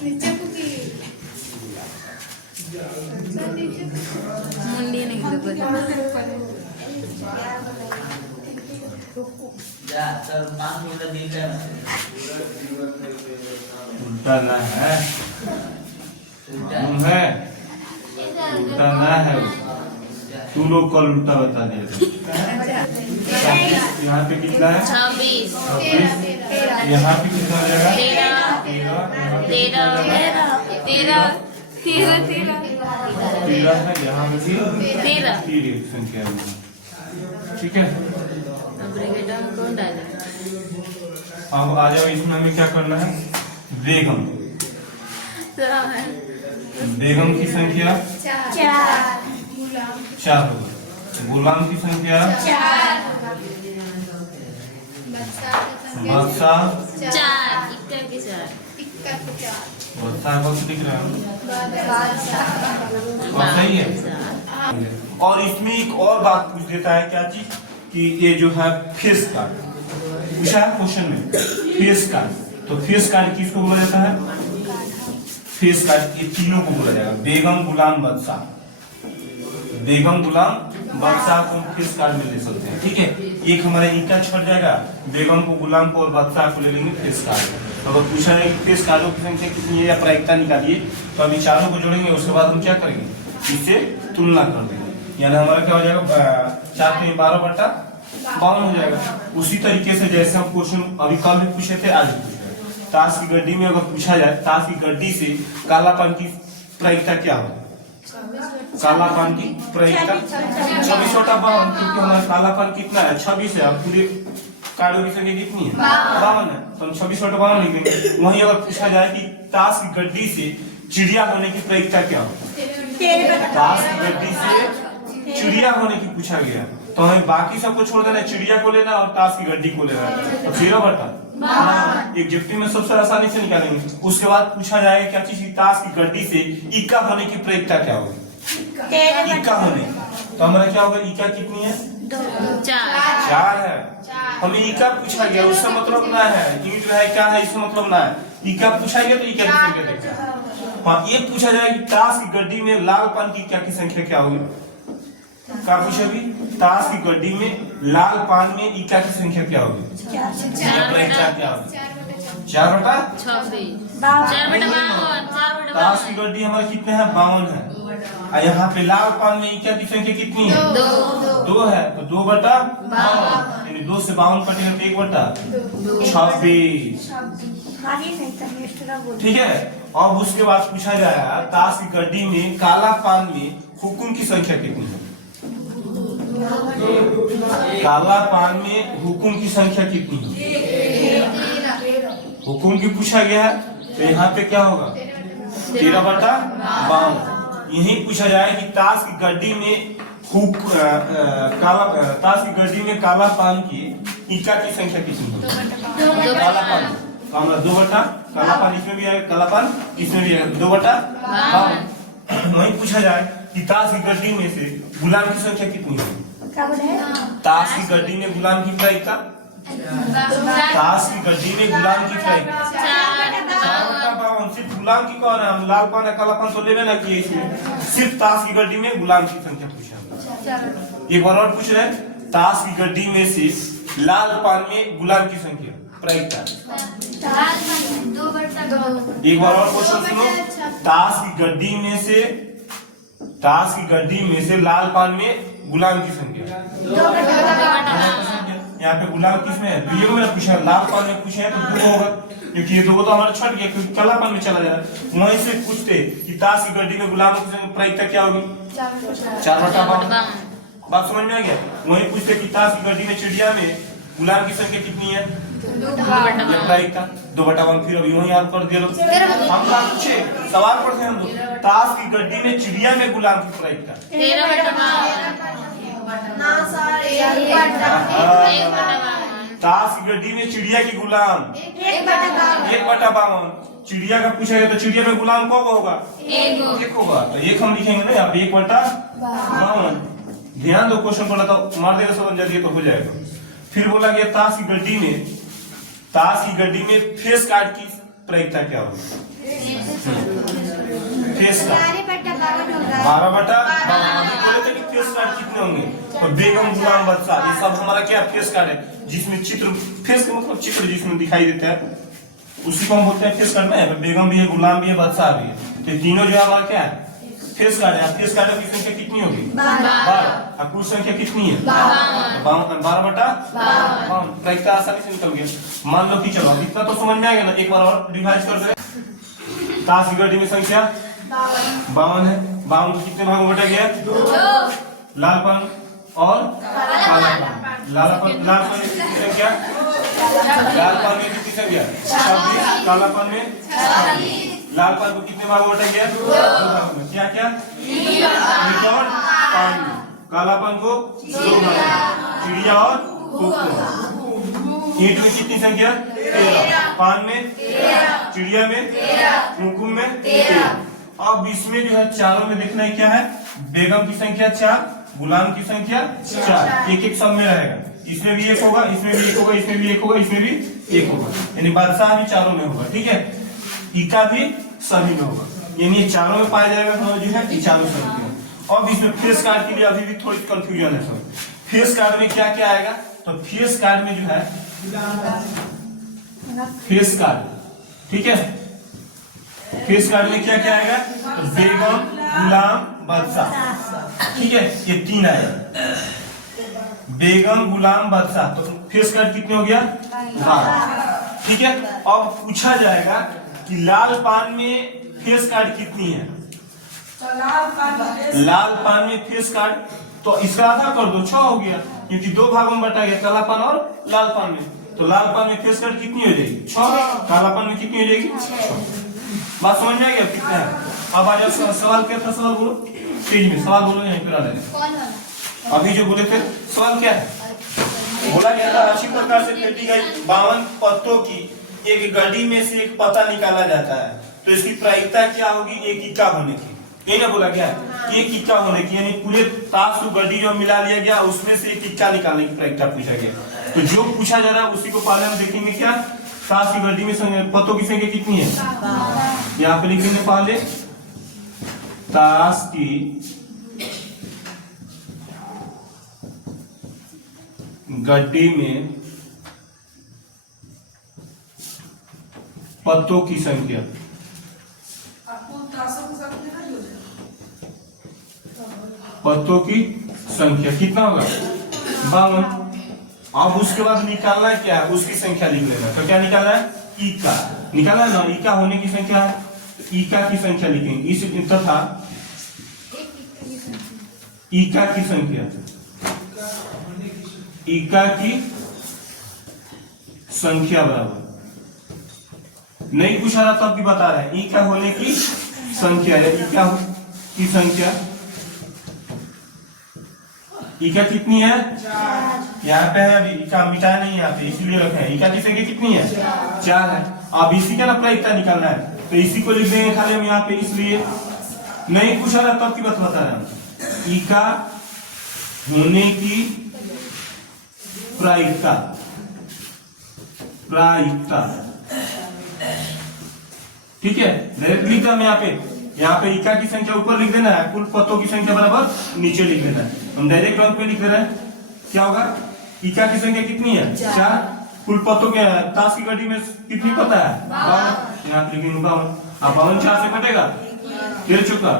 मुंडी नहीं उल्टा ना है, मालूम है, उल्टा ना है। तू लोग कल उल्टा बता दिए थे। यहाँ पे कितना है? 26। यहाँ पे कितना आ जाएगा? 13 है। यहाँ पे भी 13 संख्या है। ठीक है, कौन डाले? अब आ जाओ, इसमें हमें क्या करना है? बेगम। बेगम की संख्या 4 होगा। गुलाम की संख्या 4 बादशाह 4 बादशाह वक्त दिख रहा है और सही है। और इसमें एक और बात पूछ देता है, क्या चीज कि ये जो है फेस कार्ड पूछा है क्वेश्चन में। फेस कार्ड, तो फेस कार्ड किसको बोला जाता है? फेस कार्ड ये तीनों को बोला जाएगा, बेगम गुलाम बादशाह। बेगम गुलाम बादशाह को फेस कार्ड में ले सकते हैं। ठीक है, एक हमारा ईटा छट जाएगा, बेगम को गुलाम को और बादशाह को ले लेंगे फेस कार्ड। अगर पूछा है कि फेस कार्डों की संख्या कितनी है या प्रायिकता निकालिए, तो अभी चारों को जोड़ेंगे, उसके बाद हम क्या करेंगे? इससे तुलना कर देंगे। यानी हमारा क्या हो जाएगा? 4 में 12/52 हो जाएगा। उसी तरीके से जैसे हम क्वेश्चन अभी कल भी पूछे थे, आज भी पूछे। ताश की गड्डी में अगर पूछा जाए, ताश की गड्डी से कालापन की प्रायिकता क्या होगी? कालापन की प्रायिकता 26/52, क्योंकि हमारा कालापन कितना है? 26 है। अब पूरे कार्डों की संख्या कितनी है? 52 है, तो हम 26/52 लिखेंगे। वहीं अगर पूछा जाए कि ताश की गड्डी से चिड़िया होने की प्रायिकता क्या होगी? ताश की गड्डी से चिड़िया होने की पूछा गया, तो हमें बाकी सबको छोड़ देना, चिड़िया को लेना और ताश की गड्डी को लेना। तो 0/52 एग्जेक्टिव में सबसे आसानी से निकालेंगे। उसके बाद पूछा जाएगा क्या चीज? ताश की गड्डी से इक्का होने की प्रायिकता क्या होगी? इक्का होने, तो हमारा क्या होगा? इक्का कितनी है? 4 है। हमें इक्का पूछा गया, उसका मतलब ना है ये जो है क्या है, इसका मतलब ना है। इक्का पूछा गया तो इक्का की संख्या देखा। हाँ, ये पूछा जाए कि ताश की गड्डी में लाल पान की इक्का की संख्या क्या होगी? क्या पूछा भी? ताश की गड्डी में लाल पान में इक्का की संख्या क्या होगी? 4/56। ताश की गड्डी हमारे कितने हैं? 52 है। और यहाँ पे लाल पान में इक्का की संख्या कितनी है? 2 है, तो 2/52, यानी 2 से 52 कटेगा तो 1/26। ठीक है, अब उसके बाद पूछा जाएगा ताश की गड्डी में काला पान में हुकुम की संख्या कितनी है? काला पान में हुकुम की संख्या कितनी है? हुकुम की पूछा गया है, तो यहाँ पे क्या होगा? 13/52। यही पूछा जाए कि ताश की गड्डी में ताश की गड्डी में काला पान की इक्का की संख्या कितनी है? काला पान कामला 2/, काला पान इसमें भी है, काला पान इसमें भी है, 2/52। वही पूछा जाए कि ताश की गड्डी में से गुलाम की संख्या कितनी है? ताश की गड्डी में गुलाम की प्रायिकता, ताश की गड्डी में गुलाम की प्रायिकता 4/52। सिर्फ गुलाम की कौन है? हम लाल पान है काला पान तो लेवे ना किए इसमें, सिर्फ ताश की गड्डी में गुलाम की संख्या पूछा। एक बार और पूछ रहे हैं, ताश की गड्डी में से लाल पान में गुलाम की संख्या प्रायिकता। एक बार और क्वेश्चन सुनो, ताश की गड्डी में से लाल पान में गुलाम की संख्या। यहाँ पे गुलाम किसमें है? ये मैंने पूछा, लाल पान में पूछे हैं तो 2 होगा, क्योंकि ये 2 तो हमारा छट गया, क्योंकि काला पान में चला जाएगा। वहीं से पूछते कि ताश की गड्डी में गुलाम की प्रायिकता क्या होगी? 4/52। बात समझ में आ गया? वहीं पूछते कि ताश की गड्डी में चिड़िया में गुलाम की संख्या कितनी है? 2/52। 2/52 फिर अभी वही याद कर दिया। हम पूछे सवाल पढ़ते हैं हम लोग, ताश की गड्डी में चिड़िया में गुलाम की प्रायिकता 13/52। ताश की गड्डी में चिड़िया की गुलाम 1/52। चिड़िया का पूछा गया तो चिड़िया में गुलाम कब होगा? 1 होगा, तो 1 हम लिखेंगे ना यहाँ पे 1/52। ध्यान दो, क्वेश्चन बोला तो मार देगा समझ जाइए तो हो जाएगा। फिर बोला गया ताश की गड्डी में फेस कार्ड की प्रायिकता क्या होगी? Face card 12/52। अभी बोले थे कि फेस कार्ड कितने होंगे, तो बेगम गुलाम बदशाह ये सब हमारा क्या फेस कार्ड है, जिसमें चित्र, फेस का मतलब चित्र जिसमें दिखाई देता है उसी को हम बोलते हैं फेस कार्ड में। बेगम भी है, गुलाम भी है, बदशाह भी है, तो तीनों जो है हमारा क्या है फेस कार्ड है। फेस कार्ड की संख्या कितनी होगी 12। और कुल संख्या कितनी है 12/52। प्रायिकता आसानी से निकल गया। मान लो कि चलो इतना तो समझ में आएगा ना, एक बार और रिवाइज कर दे। ताश की गड्डी में संख्या 52 है। 52 को कितने भागों में बांटा गया 2। लाल पान और काला पान। लाल पान की कितनी संख्या, लाल पान में कितनी संख्या 26। काला पान में 26। लाल पान को कितने भागों में बांटा गया 2 भागों में। क्या क्या ईंट और पान में। काला पान को 2 भागों में। चिड़िया और कुकुम। ईंट में कितनी संख्या 13। पान में 13। चिड़िया में 13। कुकुम में 13। अब इसमें जो है चारों में देखना है क्या है, बेगम की संख्या 4, गुलाम की संख्या 4, एक एक सब में रहेगा। इसमें भी 1 होगा, इसमें भी 1 होगा, इसमें भी 1 होगा, इसमें भी 1 होगा, यानी बादशाह भी चारों में होगा। ठीक है, ईका भी सभी में होगा, यानी ये चारों में पाया जाएगा जो है ये चारों सभी में। अब इसमें फेस कार्ड के लिए अभी भी थोड़ी कंफ्यूजन है सब। फेस कार्ड में क्या क्या आएगा, तो फेस कार्ड में जो है फेस कार्ड, ठीक है, फेस कार्ड में क्या क्या आएगा, तो बेगम गुलाम बदशाह, ठीक है, ये 3 आएगा। बेगम गुलाम बदशाह, तो फेस कार्ड कितने हो गया 12। ठीक है, अब पूछा जाएगा कि लाल पान में फेस कार्ड कितनी है। लाल पान में फेस कार्ड, तो इसका आधा कर दो 6 हो गया, क्योंकि 2 भागों में बटा गया, काला पान और लाल पान में। तो लाल पान में फेस कार्ड कितनी हो जाएगी 6, काला पान में कितनी हो जाएगी 6। बात समझ में आ गया कितना है। अब आ जाओ सवाल क्या था, सवाल बोलो तेज में, सवाल बोलो यहीं पर आ जाए। अभी जो बोले थे सवाल क्या है, बोला गया था अच्छी प्रकार से फेंटी गई 52 पत्तों की एक गड्डी में से एक पत्ता निकाला जाता है, तो इसकी प्रायिकता क्या होगी, एक इक्का होने की। यही ना बोला गया एक इक्का होने की, यानी पूरे ताश को गड्डी जो मिला लिया गया उसमें से एक इक्का निकालने की प्रायिकता पूछा गया। तो जो पूछा जा रहा है उसी को पहले हम देखेंगे। क्या ताश की गड्डी में पत्तों की संख्या कितनी है, यहाँ पे लिख देंगे पहले ताश की गड्डी में पत्तों की संख्या, पत्तों की संख्या कितना होगा 52। अब उसके बाद निकालना क्या है, उसकी संख्या लिख लेना। तो क्या निकालना है, इक्का निकालना है ना, इक्का होने की संख्या है, तो इक्का की संख्या लिखेंगे। इस तथा इक्का की संख्या, इक्का की संख्या बराबर, नहीं पूछा रहा तब भी बता रहे हैं, इक्का होने की संख्या है, इक्का की संख्या, इक्का कितनी है 4। यहाँ पे है, अभी इक्का मिटाया नहीं यहाँ पे इसलिए रखे हैं। इक्का की संख्या कितनी है 4 है। अब इसी का ना प्रायिकता निकालना है, तो इसी को लिख देंगे खाली हम यहाँ पे, इसलिए नहीं पूछा रहा तब की बात बता रहे हैं। इक्का होने की प्रायिकता, प्रायिकता, ठीक है, डायरेक्ट लिख हम यहाँ पे इक्का की संख्या ऊपर लिख देना है, कुल पत्तों की संख्या बराबर नीचे लिख देना है। हम डायरेक्ट रंग पे लिख दे रहे हैं, क्या होगा, इक्का की संख्या कितनी है 4, कुल पत्तों के ताश की गड्डी में कितनी पता है 52, यहाँ पे लिखेंगे 52। अब 52 4 से कटेगा 13 चौका,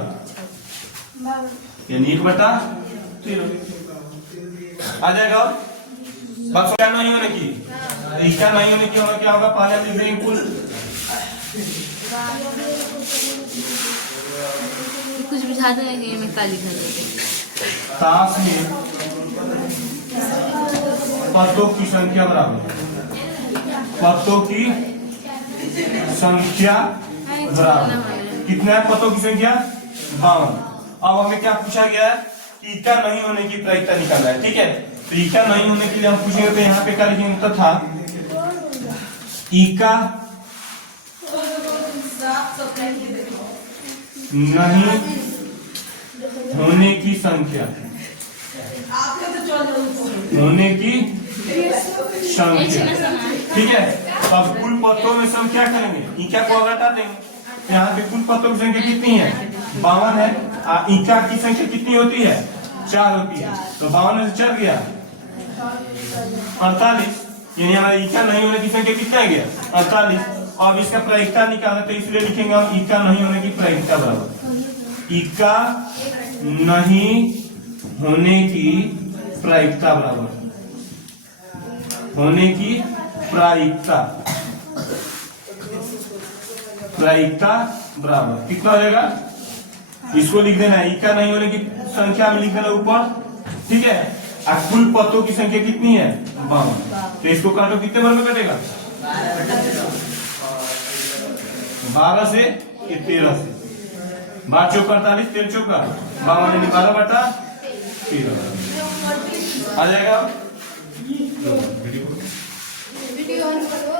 यानी 1/13 आ जाएगा। बात क्या नहीं होने की, इक्का नहीं होने की होगा, क्या होगा, पहले लिख देंगे कुल, कुछ बुझाते हैं कि मैं काली खा ताश में पत्तों की संख्या बराबर, पत्तों की संख्या बराबर, कितना है पत्तों की संख्या 52। अब हमें क्या पूछा गया है कि इक्का नहीं होने की प्रायिकता निकालना है, ठीक है। तो इक्का नहीं होने के लिए हम पूछेंगे, तो यहाँ पे क्या लिखेंगे, तथा इक्का नहीं होने की संख्या, होने की संख्या, ठीक है। तो अब कुल पत्तों में से हम क्या करेंगे, इक्का को हटा देंगे, यहाँ पे कुल पत्तों की संख्या कितनी है? 52 है। इक्का की संख्या कितनी होती है? 4 होती है। तो 52 में से 4 गया 48, यानी हमारा इक्का नहीं होने की संख्या कितना गया? 48। अब इसका प्रायिकता निकालना, तो इसलिए लिखेंगे हम इक्का नहीं होने की प्रायिकता बराबर इक्का नहीं होने की प्रायिकता बराबर होने की प्रायिकता बराबर कितना हो जाएगा? इसको लिख देना है, इक्का नहीं होने की संख्या में लिख देना ऊपर, ठीक है। और कुल पत्तों की संख्या कितनी है? 52। तो इसको काटो, कितने बार में कटेगा? 12 से, ये 13 से। 12 चौक 48, 13 चौक 52, यानी 12/13 आ जाएगा। वीडियो ऑन करो।